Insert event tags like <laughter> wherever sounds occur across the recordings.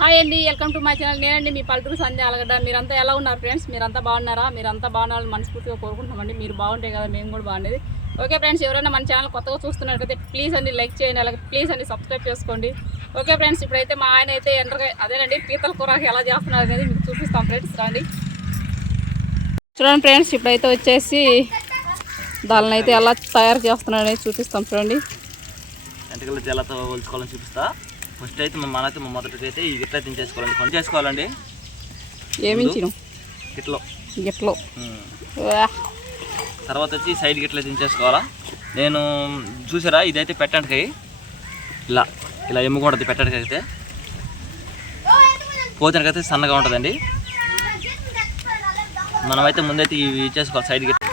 Hi అండి welcome to my channel. నేనండి మీ పల్లెటూరు సంధ్య అలగడ్డ. మీరంతా ఎలా ఉన్నారు ఫ్రెండ్స్? మీరంతా బాగున్నారా? మీరంతా బాగున్నారని మనస్ఫూర్తిగా కోరుకుంటున్నామండి. మీరు బాగుంటే కదా మేము కూడా బాగుండేది. ఓకే ఫ్రెండ్స్ ఎవరైనా మన ఛానల్ కొత్తగా చూస్తున్నట్లయితే ప్లీజ్ అండి లైక్ చేయండి అలాగే ప్లీజ్ అండి సబ్స్క్రైబ్ చేసుకోండి. ఓకే ఫ్రెండ్స్ ఇప్పుడైతే మా ఆయన అయితే ఎండ్రగా అదేనండి పీతల కూరకి ఎలా చేస్తున్నారు అనేది మీకు చూపిస్తాం ఫ్రెండ్స్. రండి. చూడండి ఫ్రెండ్స్ ఇప్పుడైతే వచ్చేసి దానిని అయితే ఎలా తయారు చేస్తున్నాడని చూపిస్తాం చూడండి. చూపిస్తా. ఫస్ట్ అయితే మన మనకి మొదటికి అయితే ఈ గిట్ల తినేసుకోవాలండి కొన్ని చేసుకోవాలండి. ఏమించిను గిట్లో. గిట్లో. తర్వాత వచ్చి సైడ్ గిట్ల తినేసుకోవాలా నేను చూసారా? ఇదైతే పెట్టడానికి. ఇలా ఇలా ఎమ్ముకుంటుంది పెట్టడానికి అయితే. పోతానికైతే సన్నగా ఉంటుందండి. మనమైతే ముందైతే ఇవి చేసుకోవాలి సైడ్ గిట్ల.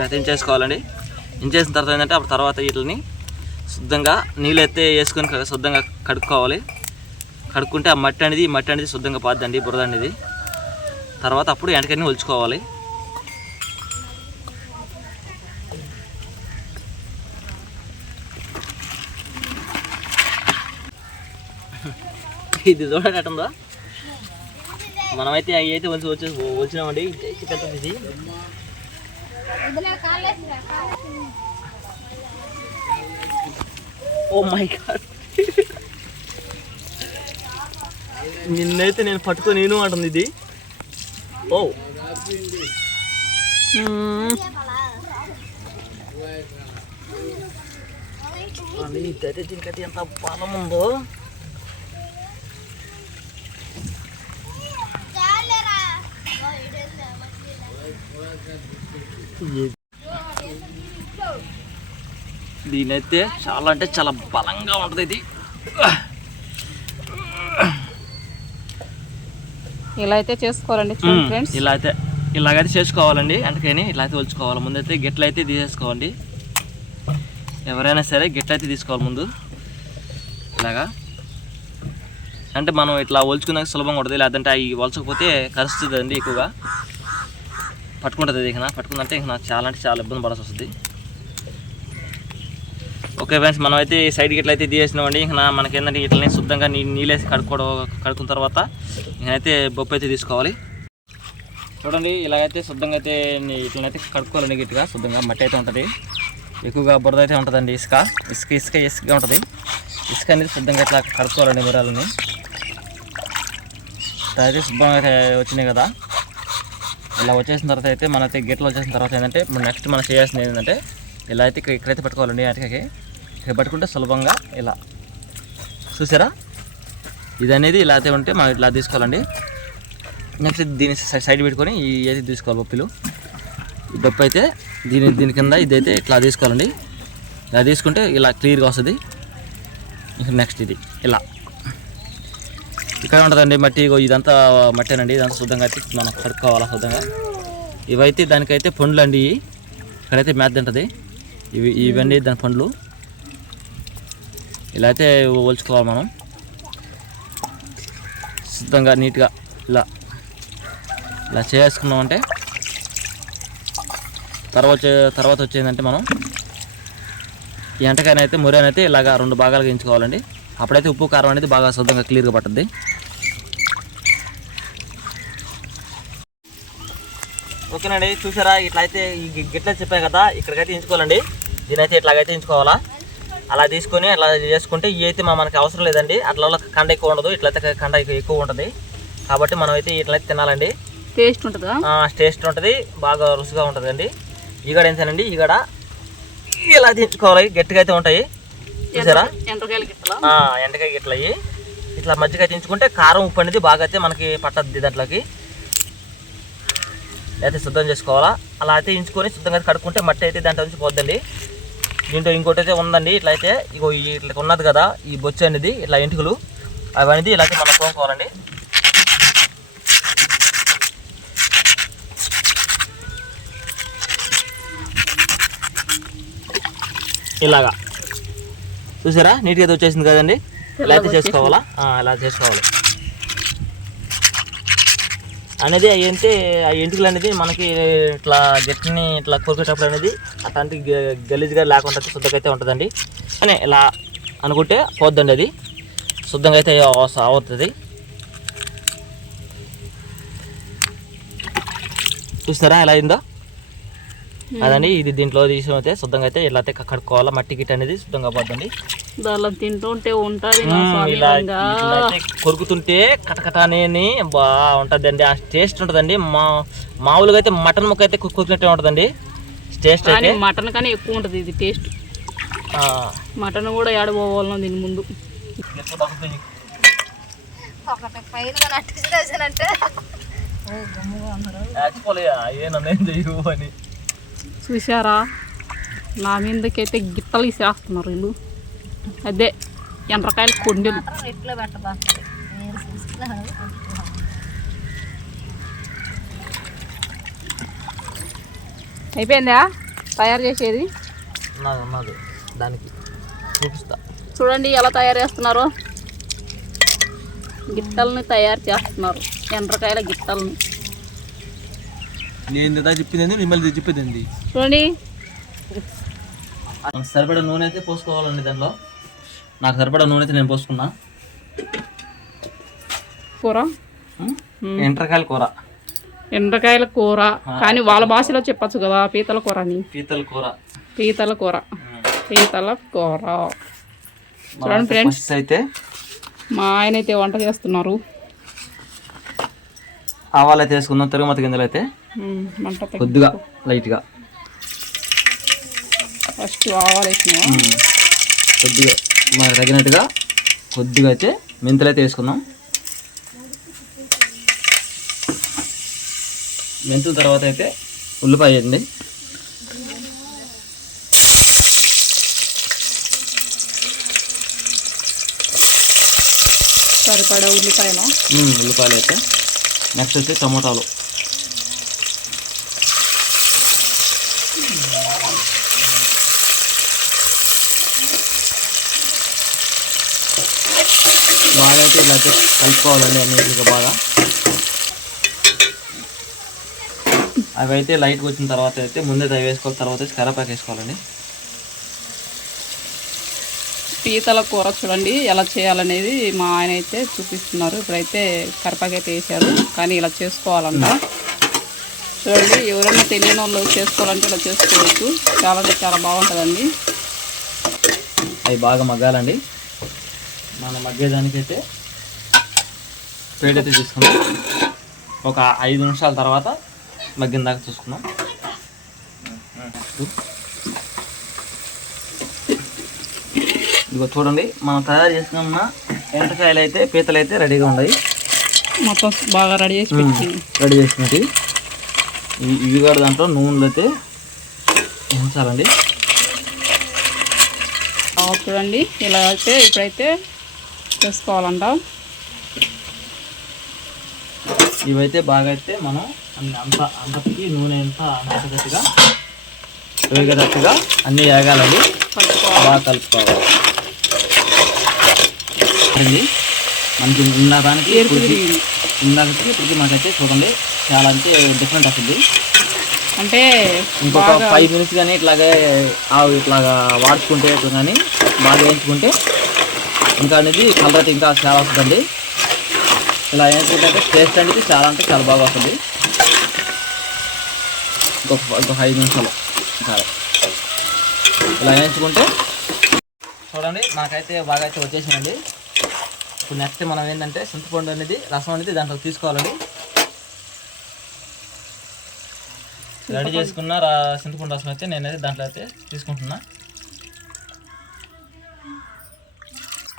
ఇలా తెంచేసుకోవాలండి ఇంచేసిన తర్వాత ఏంటంటే అప్పుడు తర్వాత వీటిని శుద్ధంగా నీళ్ళు అయితే వేసుకొని శుద్ధంగా కడుక్కోవాలి. కడుక్కుంటే ఆ మట్టి అనేది మట్టి అనేది శుద్ధంగా పోద్దండి బురద అనేది. తర్వాత అప్పుడు ఎంటకన్నీ ఒలుచుకోవాలి. <laughs> ఇది చూడటట్టుందా మనమైతే అవి అయితే వచ్చి వచ్చి వచ్చినామండి చికెన్ ఇది. ఓ మై గాడ్ నిన్నైతే నేను పట్టుకొని నేను అంటుంది ఇది. ఓ. ఇదైతే దీనికైతే ఎంత బలం ఉందో. దీనైతే చాలా అంటే చాలా బలంగా ఉంటుంది ఇది. ఇలా అయితే చేసుకోవాలండి. ఫ్రెండ్స్. ఇలా అయితే ఇలాగైతే చేసుకోవాలండి. అందుకని ఇలా అయితే ఒలుచుకోవాలి. ముందైతే గిట్ల అయితే తీసేసుకోండి ఎవరైనా సరే గిట్ల అయితే తీసుకోవాలి ముందు. ఇలాగా. అంటే మనం ఇట్లా ఒలుచుకున్నాక సులభంగా ఉంటుంది. లేదంటే అవి ఒలచకపోతే కరుస్తుంది అండి ఎక్కువగా. పట్టుకుంటుంది ఇక పట్టుకుందంటే ఇక నాకు చాలా అంటే చాలా ఇబ్బంది పడాల్సి వస్తుంది. ఓకే ఫ్రెండ్స్ మనం అయితే సైడ్కి ఇట్లా అయితే తీసేసినామండి. ఇక మనకి ఏంటంటే ఇట్లనే శుద్ధంగా నీ నీళ్ళేసి కడుక్కోవడం కడుక్కున్న తర్వాత ఇకనైతే బొప్పు అయితే తీసుకోవాలి. చూడండి ఇలాగైతే శుద్ధంగా అయితే నీ- ఇట్లనైతే కడుక్కోవాలండి గట్టిగా శుద్ధంగా మట్టి అయితే ఉంటుంది. ఎక్కువగా బురద అయితే ఉంటుందండి ఇసుక ఇసుక ఇసుక ఇసుక ఉంటుంది. ఇసుక అనేది శుద్ధంగా ఇట్లా కడుక్కోవాలండి మిరాలని. అయితే శుభ్రంగా అయితే వచ్చినాయి కదా. ఇలా వచ్చేసిన తర్వాత అయితే మనైతే గేట్లో వచ్చేసిన తర్వాత ఏంటంటే నెక్స్ట్ మనం చేయాల్సింది ఏంటంటే ఇలా అయితే ఇక్కడ- ఇక్కడైతే పట్టుకోవాలండి అటుకకి ఇక్కడ పట్టుకుంటే సులభంగా ఇలా. చూసారా? ఇది అనేది ఇలా అయితే ఉంటే మనం ఇట్లా తీసుకోవాలండి. నెక్స్ట్ దీని సైడ్ పెట్టుకొని ఈ అయితే తీసుకోవాలి పప్పులు. ఈ బొప్పి అయితే దీని దీని కింద ఇదైతే ఇట్లా తీసుకోవాలండి. ఇలా తీసుకుంటే ఇలా క్లియర్గా వస్తుంది. ఇంకా నెక్స్ట్ ఇది. ఇలా. ఇక్కడ ఉంటుందండి మట్టి ఇదంతా మట్టేనండి ఇదంతా శుద్ధంగా అయితే మనం కడుక్కోవాలి శుద్ధంగా. ఇవైతే దానికైతే పండ్లు అండి ఇక్కడైతే మేత తింటుంది. ఇవి ఇవన్నీ దాని పండ్లు. ఇలా అయితే ఓల్చుకోవాలి మనం. శుద్ధంగా నీట్గా ఇలా ఇలా చేసుకున్నామంటే తర్వాత తర్వాత వచ్చేదంటే మనం ఈ ఎంటకాయనైతే మురేనైతే ఇలాగా రెండు భాగాలుగా ఎంచుకోవాలండి. అప్పుడైతే ఉప్పు కారం అనేది బాగా శుద్ధంగా క్లియర్గా పట్టుద్ది. ఓకేనండి చూసారా ఇట్లా అయితే ఈ గి- గిట్ల చెప్పాను కదా ఇక్కడికైతే ఎంచుకోవాలండి. దీనైతే ఇట్లాగైతే ఎంచుకోవాలా. అలా తీసుకొని అలా చేసుకుంటే ఇవి అయితే మా మనకి అవసరం లేదండి. అట్లా కండ ఎక్కువ ఉండదు ఇట్లయితే కండ ఎక్కువ- ఉంటుంది. కాబట్టి మనం అయితే ఇట్లయితే తినాలండి. టేస్ట్ ఉంటుందా? టేస్ట్ ఉంటుంది బాగా రుచిగా ఉంటుంది అండి ఈగడ ఏంటండి ఈగడ ఇలా దించుకోవాలి గట్టిగా అయితే ఉంటాయి. చూసారా ఎండకాయ గిట్ల? అయ్యి ఇట్లా మజ్జిగ దించుకుంటే కారం ఉప్పు అనేది బాగా అయితే మనకి పట్టద్ది దాంట్లోకి. అయితే శుద్ధం చేసుకోవాలా? అలా అయితే ఇంచుకొని శుద్ధంగా కడుక్కుంటే మట్టి అయితే దాంట్లో నుంచి పోద్దండి. దీంట్లో ఇంకోటి అయితే ఉందండి. ఇట్లా అయితే ఇగో ఈ ఇట్లా ఉన్నది కదా ఈ బొచ్చు అనేది ఇట్లా ఎంటుకలు అవి అనేది ఇలా అయితే మనం తోముకోవాలండి. ఇలాగా. చూసారా? నీట్గా అయితే వచ్చేసింది కదండి? ఇలా అయితే చేసుకోవాలా? ఇలా చేసుకోవాలి. అనేది ఏంటి ఆ ఎంటుకలు అనేది మనకి ఇట్లా గట్టిని ఇట్లా కొరికేటప్పుడు అనేది అట్లాంటి గ- గలీజ్గా లేకుండా శుద్ధంగా అయితే ఉంటుందండి. కానీ ఇలా అనుకుంటే పోద్దండి అది. శుద్ధంగా అయితే అవుతుంది. చూస్తారా ఎలా అయిందో? అదండి ఇది దీంట్లో తీసుకుంటే శుద్ధంగా అయితే ఇలా అయితే కడుక్కోవాలా మట్టి గిట్ అనేది శుద్ధంగా పోతుంది దానిలో తింటుంటే ఉంటుంది అయితే కొరుకుతుంటే కటకట అని బా ఉంటుందండి. ఆ టేస్ట్ ఉంటుందండి. మా మామూలుగా అయితే మటన్ ముక్క అయితే కొరికినట్టే ఉంటుందండి. టేస్ట్ కానీ అయితే. మటన్ కానీ ఎక్కువ ఉంటుంది ఇది టేస్ట్. ఆ, మటన్ కూడా ఏడబోవాలను దీని ముందు. ఒకటి చూసారా నా మీదకైతే గిట్టలు ఇసేస్తున్నారు వీళ్ళు. అదే ఎండ్రకాయలు కొండెలు. అయిపోయిందా? తయారు చేసేది? దానికి చూపిస్తా. చూడండి ఎలా తయారు చేస్తున్నారో. గిట్టల్ని తయారు చేస్తున్నారు. ఎండ్రకాయల గిట్టల్ని నేను ఇందా చెప్పింది మిమ్మల్ని చెప్పింది చూడండి. సరిపడా నూనె అయితే పోసుకోవాలండి దాంట్లో. నాకు సరిపడా నూనె అయితే నేను పోసుకున్నా. కూర? ఎండ్రకాయల కూర. ఎండ్రకాయల కూర. కానీ వాళ్ళ భాషలో చెప్పచ్చు కదా పీతల కూర అని పీతల కూర. పీతల కూర. పీతల కూర. చూడండి ఫ్రెండ్స్ అయితే మా ఆయన అయితే వంట చేస్తున్నారు. ఆవాలు అయితే వేసుకుందాం తిరుగుమతి గింజలు అయితే. కొద్దిగా లైట్గా. ఫస్ట్ ఆవాలు. కొద్దిగా మనకు తగినట్టుగా కొద్దిగా అయితే మెంతులు అయితే వేసుకుందాం. మెంతుల తర్వాత అయితే ఉల్లిపాయ వేయండి. సరిపడా ఉల్లిపాయలు? ఉల్లిపాయలు అయితే. నెక్స్ట్ వచ్చి టమోటాలు. బాగా అయితే ఇలా అయితే కలుపుకోవాలండి అన్నిటిగా బాగా అవి అయితే లైట్గా వచ్చిన తర్వాత అయితే ముందే అవి వేసుకోవాలి తర్వాత కరేపాకు వేసుకోవాలండి. పీతల కూర చూడండి ఎలా చేయాలనేది మా ఆయన అయితే చూపిస్తున్నారు. ఇప్పుడైతే కరిపాకైతే వేసారు కానీ ఇలా చేసుకోవాలంట చూడండి ఎవరైనా తెలియని వాళ్ళు చేసుకోవాలంటే ఇలా చేసుకోవచ్చు. చాలా అంటే చాలా బాగుంటుందండి. అవి బాగా మగ్గాలండి. మన మగ్గేదానికైతే వేడైతే తీసుకుందాం ఒక ఐదు నిమిషాల తర్వాత మగ్గిన దాకా చూసుకుందాం. ఇదిగో చూడండి మనం తయారు చేసుకున్న ఎంటకాయలు అయితే పీతలు అయితే రెడీగా ఉన్నాయి. మొత్తం బాగా రెడీ చేసి రెడీ చేసుకున్నవి ఇవి- కూడా దాంట్లో నూనెలు అయితే ఉంచాలండి. చూడండి ఇలా అయితే ఇప్పుడైతే చేసుకోవాలంట. ఇవైతే బాగా అయితే మనం అన్ని అంత అంతకి నూనె అంతా అంతగట్టుగా వేగేటట్టుగా అన్నీ కలుపుకోవాలి. బాగా కలుపుకోవాలి. మనకి ఉన్న దానికి ఇందాకకి ఇప్పటికి మనకైతే చూడండి చాలా అంటే డిఫరెంట్ వస్తుంది అంటే ఇంకొక ఫైవ్ మినిట్స్ కానీ ఇట్లాగే ఇట్లాగా వాడుకుంటే కానీ బాగా వేయించుకుంటే ఇంకా అనేది కలర్ అయితే ఇంకా చాలా వస్తుందండి ఇలా వేయించుకుంటే టేస్ట్ అనేది చాలా అంటే చాలా బాగా వస్తుంది. ఇంకొక ఇంకొక ఐదు నిమిషాలు. చాలా ఇలా వేయించుకుంటే చూడండి నాకైతే బాగా అయితే వచ్చేసిందండి. ఇప్పుడు నెక్స్ట్ మనం ఏంటంటే చింతపండు అనేది రసం అనేది దాంట్లో తీసుకోవాలండి. రెడీ చేసుకున్న చింతపండు రసం అయితే నేనైతే దాంట్లో అయితే తీసుకుంటున్నా.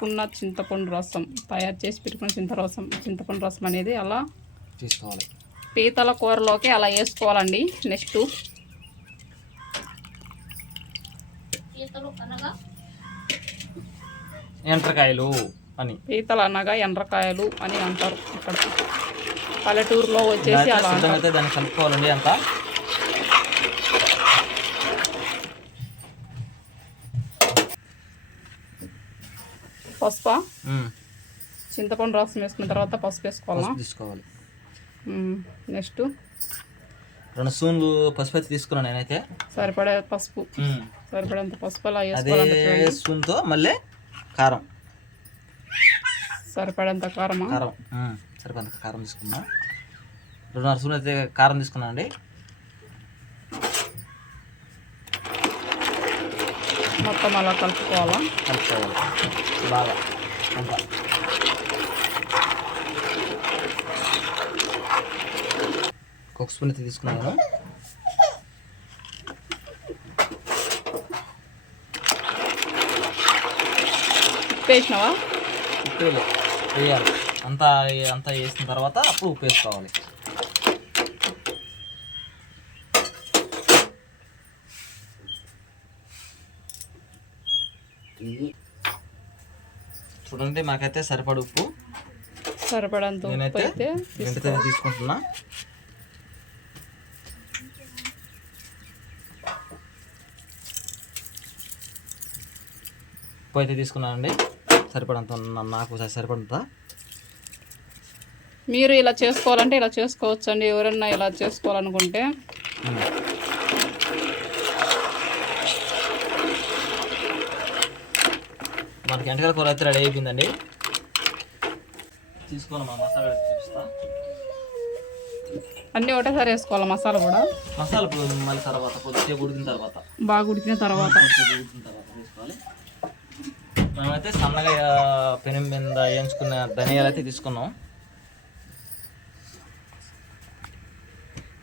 ఉన్న చింతపండు రసం తయారు చేసి పెట్టుకున్న చింత రసం చింతపండు రసం అనేది అలా తీసుకోవాలి. పీతల కూరలోకి అలా వేసుకోవాలండి నెక్స్ట్. ఎంట్రకాయలు అని. పీతలు అనగా ఎండ్రకాయలు అని అంటారు ఇక్కడ పల్లెటూరులో వచ్చేసి అలా దాన్ని కలుపుకోవాలండి అంతా. పసుపు. చింతపండు రసం వేసుకున్న తర్వాత పసుపు వేసుకోవాలా? తీసుకోవాలి. నెక్స్ట్. రెండు స్పూన్లు పసుపు అయితే తీసుకున్నాను నేనైతే. సరిపడే పసుపు. సరిపడేంత పసుపు అలా అదే స్పూన్తో మళ్ళీ కారం. సరిపడేంత కారం. ఉమ్, సరిపోయింది కారం తీసుకున్నా. రెండున్నర స్పూన్ అయితే కారం తీసుకున్నా అండి. మొత్తం అలా కలుపుకోవాలా? కలుపుకోవాలి. బాగా. అంతా. ఒక స్పూన్ అయితే తీసుకున్నాను ఉప్పు వేసినావా? ఉప్పు వేయాలి. వేయాలి. అంతా అంతా వేసిన తర్వాత అప్పుడు ఉప్పు వేసుకోవాలి. చూడండి మాకైతే సరిపడ ఉప్పు. సరిపడేంత ఉప్పు నేనైతే అయితే తీసుకుంటున్నా. ఉప్పు అయితే తీసుకున్నానండి. సరిపడంత నాకు సరిపడంత. మీరు ఇలా చేసుకోవాలంటే ఇలా చేసుకోవచ్చు అండి ఎవరన్నా ఇలా చేసుకోవాలనుకుంటే. మనకి ఎంటకల కూర అయితే రెడీ అయిపోయిందండి. తీసుకోవాలి మా మసాలా చూపిస్తా. అన్నీ ఒకటేసారి వేసుకోవాలి మసాలా కూడా? మసాలా మళ్ళీ తర్వాత కొద్దిసేపు ఉడికిన తర్వాత. బాగా ఉడికిన తర్వాత. కొద్దిసేపు ఉడికిన తర్వాత తీసుకోవాలి. మనమైతే సన్నగా పెనం మీద వేయించుకున్న ధనియాలు అయితే తీసుకున్నాం.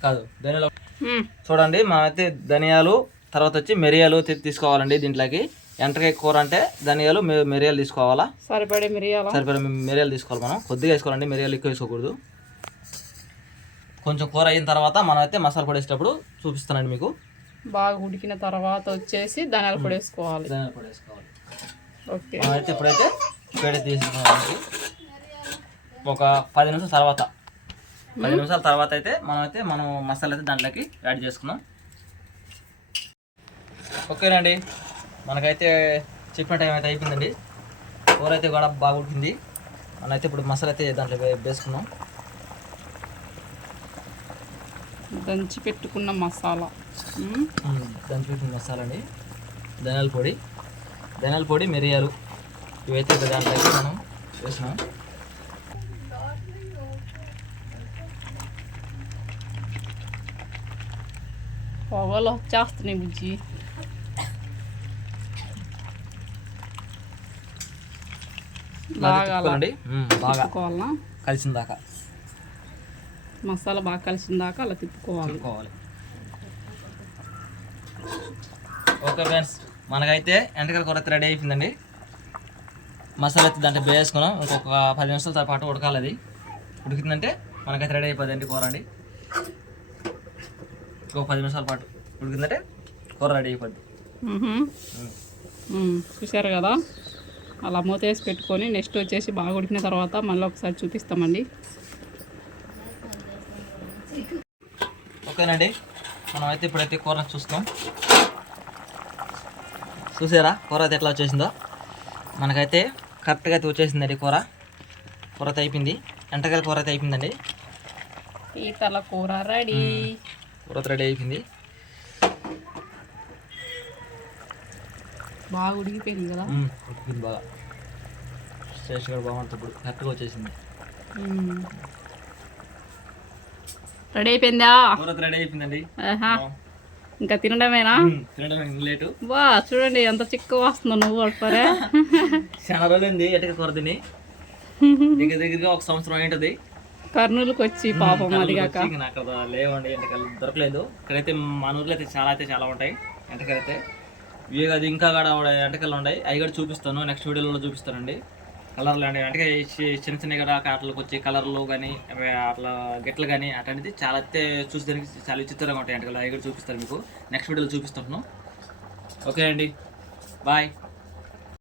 కాదు ధనియాలు. చూడండి మనమైతే ధనియాలు తర్వాత వచ్చి మిరియాలు తీసుకోవాలండి దీంట్లోకి. ఎంటకాయ కూర అంటే ధనియాలు మిరియాలు తీసుకోవాలా? సరిపడే మిరియాల? సరిపడే మిరియాలు తీసుకోవాలి మనం. కొద్దిగా వేసుకోవాలండి మిరియాలు ఎక్కువ వేసుకోకూడదు. కొంచెం కూర అయిన తర్వాత మనం అయితే మసాలా పొడి వేసేటప్పుడు చూపిస్తానండి మీకు. బాగా ఉడికిన తర్వాత వచ్చేసి ధనియాల పొడి వేసుకోవాలి. ధనియాల పొడి వేసుకోవాలి. ఓకే. మనమైతే ఇప్పుడైతే వేడి తీసుకున్నామండి ఒక పది నిమిషాల తర్వాత. పది నిమిషాల తర్వాత అయితే మనమైతే మనం మసాలా అయితే దాంట్లోకి యాడ్ చేసుకున్నాం ఓకేనండి. మనకైతే చెప్పిన టైం అయితే అయిపోయిందండి. కూర అయితే కూడా బాగా ఉడికింది మనమైతే ఇప్పుడు మసాలా అయితే దాంట్లో వేసుకున్నాం. దంచి పెట్టుకున్న మసాలా. దంచి పెట్టిన మసాలా అండి. ధనియాల పొడి. ధనియాల పొడి మిరియాలు. ఇవైతే ఇప్పుడు దాంట్లోకి మనం వేసినాం పొగలు వచ్చేస్తున్నాయి బుజ్జి బాగా అలా తిప్పుకోవాలండి బాగా కలిసిన దాకా మసాలా బాగా కలిసిన దాకా అలా తిప్పుకోవాలి. తిప్పుకోవాలి. ఓకే ఫ్రెండ్స్ మనకైతే ఎంటకల కూర అయితే రెడీ అయిపోయిందండి. మసాలా అయితే దాంట్లో వేసుకున్నాం. ఇంకొక పది నిమిషాల పాటు ఉడకాలి అది. ఉడికిందంటే మనకైతే రెడీ అయిపోయిందండి కూర అండి. ఇంకొక పది నిమిషాల పాటు ఉడికిందంటే కూర రెడీ అయిపోద్ది. చూశారు కదా? అలా మూత వేసి పెట్టుకొని నెక్స్ట్ వచ్చేసి బాగా ఉడికిన తర్వాత మళ్ళీ ఒకసారి చూపిస్తామండి. ఓకేనండి మనం అయితే ఇప్పుడైతే కూర చూస్తాం చూసారా? కూర అయితే ఎట్లా వచ్చేసిందో? మనకైతే కరెక్ట్గా అయితే వచ్చేసిందండి కూర. కూర అయితే అయిపోయింది. ఎంటకాయల కూర అయితే అయిపోయిందండి. పీతల కూర రెడీ. కూర రెడీ అయిపోయింది. బాగా ఉడికిపోయింది కదా. ఉడికింది బాగా. టేస్ట్ కూడా బాగుంటుంది. ఇప్పుడు కరెక్ట్గా వచ్చేసింది. రెడీ అయిపోయిందా? రెడీ అయిపోయిందండి. ఇంకా తినడమేనా? తినడం లేటు. వా చూడండి ఎంత చిక్క వస్తుందో నువ్వు పడపరే <laughs> చాలా రోజులైంది ఎటక కూర తిని. దగ్గర దగ్గరగా ఒక సంవత్సరం అయింటది. కర్నూలుకి వచ్చి పాపం అది కాక. అక్కడ లేవండి ఎంటకాయలు దొరకలేదు. ఇక్కడైతే మన ఊర్లో అయితే చాలా అయితే చాలా ఉంటాయి. ఎంటకాయలు అయితే ఇవి అది ఇంకా కూడా ఎంటకాయలు ఉన్నాయి. అవి కూడా చూపిస్తాను. నెక్స్ట్ వీడియోలో చూపిస్తానండి. కలర్లు అండి అంటే చిన్న చిన్న కూడా కాటలకు వచ్చి కలర్లు కానీ అట్లా గెట్లు కానీ అటువంటిది చాలా అయితే చూసేదానికి చాలా విచిత్రంగా ఉంటాయి ఎంటకాయలు అవి కూడా చూపిస్తాను మీకు. నెక్స్ట్ వీడియోలో చూపిస్తాను. ఓకే అండి. బాయ్.